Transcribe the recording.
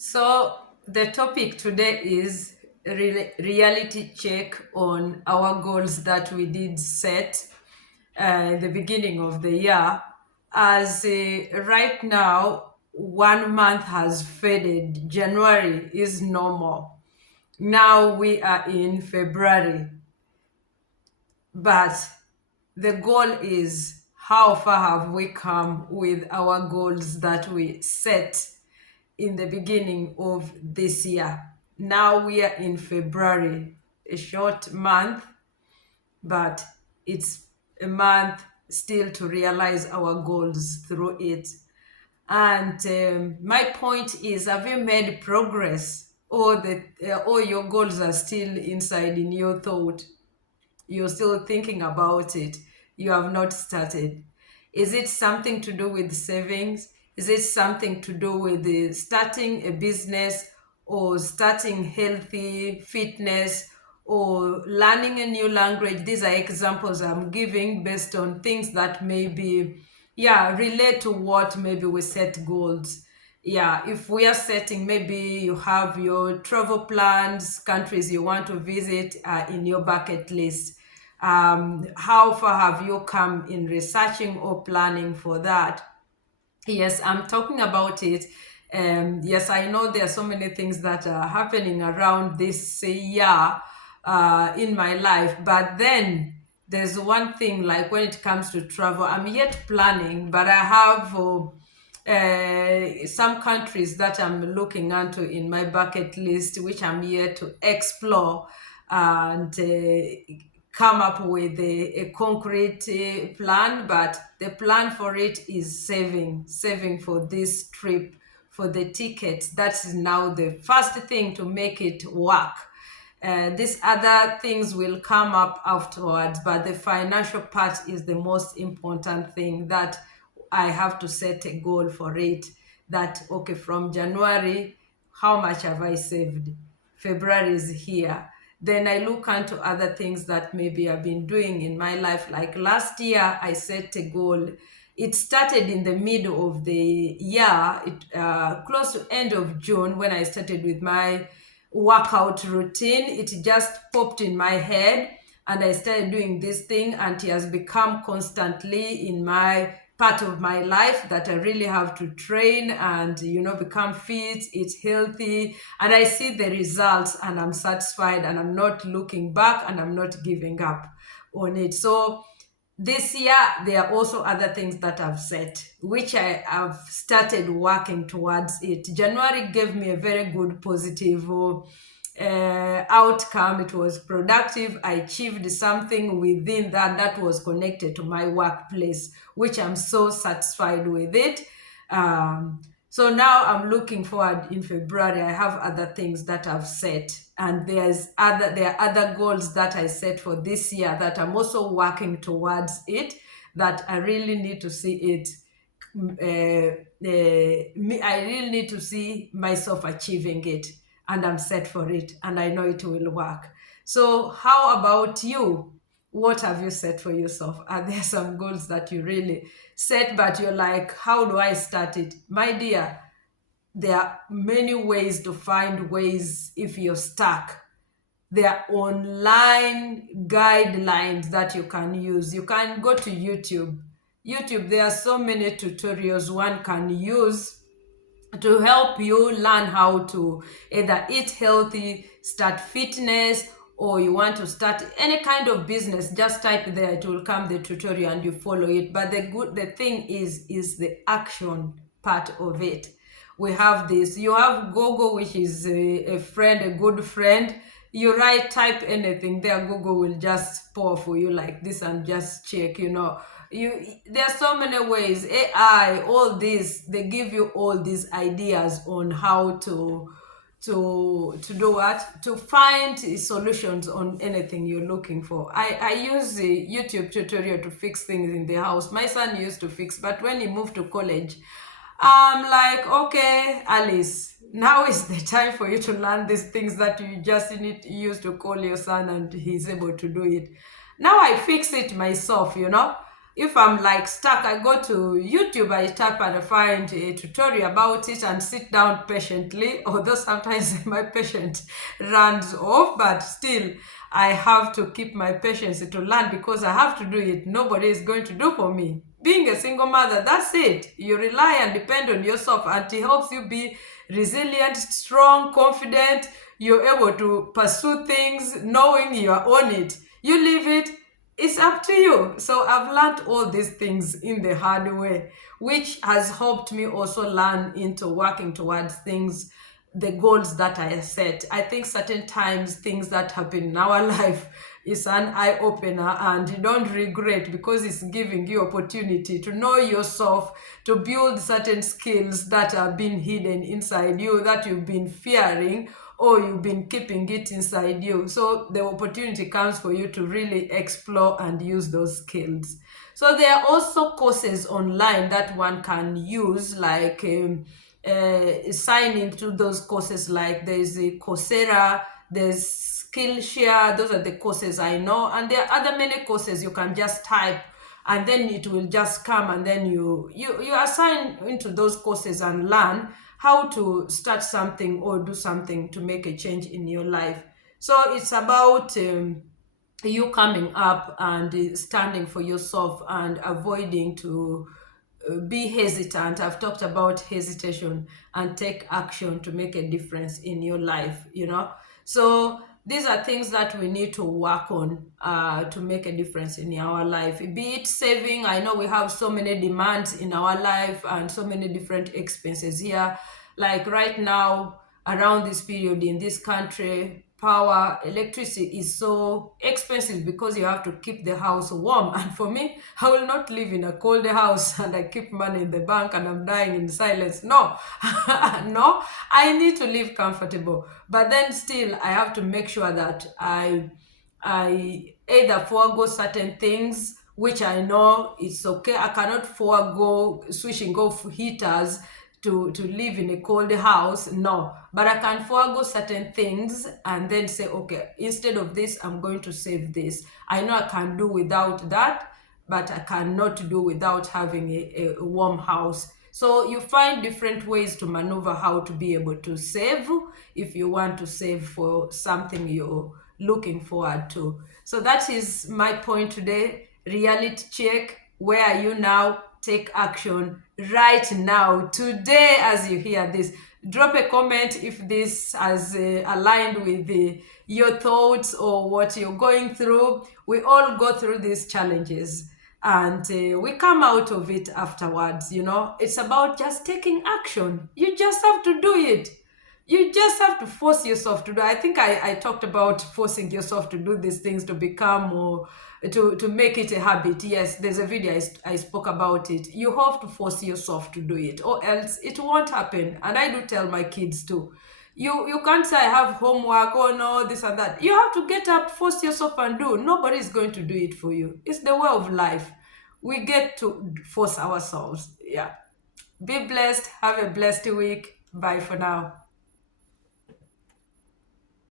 So, the topic today is reality check on our goals that we did set in the beginning of the year. As right now, 1 month has faded, January is normal. Now we are in February, but the goal is how far have we come with our goals that we set in the beginning of this year. Now we are in February, a short month, but it's a month still to realize our goals through it. And my point is, have you made progress, or your goals are still inside in your thought? You're still thinking about it. You have not started. Is it something to do with savings? Is it something to do with starting a business or starting healthy fitness or learning a new language? These are examples I'm giving based on things that maybe, relate to what maybe we set goals. If we are setting, maybe you have your travel plans, countries you want to visit in your bucket list. How far have you come in researching or planning for that? Yes, I'm talking about it. Yes, I know there are so many things that are happening around this year in my life, but then there's one thing, like when it comes to travel, I'm yet planning, but I have some countries that I'm looking into in my bucket list, which I'm here to explore and come up with a concrete plan. But the plan for it is saving for this trip, for the tickets. That's now the first thing to make it work. These other things will come up afterwards, but the financial part is the most important thing, that I have to set a goal for it. That, okay, from January, how much have I saved? February is here. Then I look into other things that maybe I've been doing in my life. Like last year, I set a goal. It started in the middle of the year, close to end of June, when I started with my workout routine. It just popped in my head, and I started doing this thing, and it has become constantly in my part of my life, that I really have to train and become fit, eat healthy, and I see the results, and I'm satisfied, and I'm not looking back, and I'm not giving up on it. So this year, there are also other things that I've set, which I have started working towards it. January gave me a very good positive outcome. It was productive. I achieved something within that was connected to my workplace, which I'm so satisfied with it. So now I'm looking forward in February. I have other things that I've set, and there are other goals that I set for this year that I'm also working towards it, that I really need to see it. I really need to see myself achieving it, and I'm set for it, and I know it will work. So, how about you? What have you set for yourself? Are there some goals that you really set, but you're like, how do I start it? My dear, there are many ways to find ways if you're stuck. There are online guidelines that you can use. You can go to YouTube. There are so many tutorials one can use to help you learn how to either eat healthy, start fitness, or you want to start any kind of business. Just type there, it will come the tutorial, and you follow it. But the thing is the action part of it. We have this. You have Google, which is a friend, a good friend. You type anything there, Google will just pour for you like this, and just check. There are so many ways. AI, all this, they give you all these ideas on how to do what, to find solutions on anything you're looking for. I use the YouTube tutorial to fix things in the house. My son used to fix, but when he moved to college, I'm like, okay, Alice, now is the time for you to learn these things that you just need to use to call your son, and he's able to do it. Now I fix it myself. if I'm like stuck, I go to YouTube, I type and I find a tutorial about it and sit down patiently. Although sometimes my patience runs off, but still I have to keep my patience to learn because I have to do it. Nobody is going to do for me. Being a single mother, that's it. You rely and depend on yourself, and it helps you be resilient, strong, confident. You're able to pursue things knowing you are on it. You leave it, it's up to you. So I've learned all these things in the hard way, which has helped me also learn into working towards things, the goals that I set. I think certain times things that happen in our life is an eye opener, and you don't regret because it's giving you opportunity to know yourself, to build certain skills that have been hidden inside you, that you've been fearing or you've been keeping it inside you. So the opportunity comes for you to really explore and use those skills. So there are also courses online that one can use, like sign into those courses. Like there's the Coursera, there's Skillshare. Those are the courses I know, and there are other many courses you can just type and then it will just come, and then you assign into those courses and learn how to start something or do something to make a change in your life. So it's about you coming up and standing for yourself and avoiding to be hesitant. I've talked about hesitation, and take action to make a difference in your life. So these are things that we need to work on to make a difference in our life. Be it saving. I know we have so many demands in our life and so many different expenses here. Like right now, around this period in this country, electricity is so expensive because you have to keep the house warm. And for me, I will not live in a cold house and I keep money in the bank and I'm dying in silence. No, no, I need to live comfortable. But then still, I have to make sure that I either forego certain things which I know it's okay. I cannot forego switching off heaters to live in a cold house. No, but I can forego certain things and then say, okay, instead of this, I'm going to save this. I know I can do without that, but I cannot do without having a warm house. So you find different ways to maneuver how to be able to save if you want to save for something you're looking forward to. So that is my point today. Reality check. Where are you now? Take action right now, today, as you hear this. Drop a comment if this has aligned with your thoughts or what you're going through. We all go through these challenges, and we come out of it afterwards. It's about just taking action. You just have to do it. You just have to force yourself to do. I think I talked about forcing yourself to do these things to become more, to make it a habit. Yes, there's a video I spoke about it. You have to force yourself to do it, or else it won't happen. And I do tell my kids too. You can't say I have homework, oh no, this and that. You have to get up, force yourself and do. Nobody is going to do it for you. It's the way of life. We get to force ourselves. Yeah. Be blessed. Have a blessed week. Bye for now.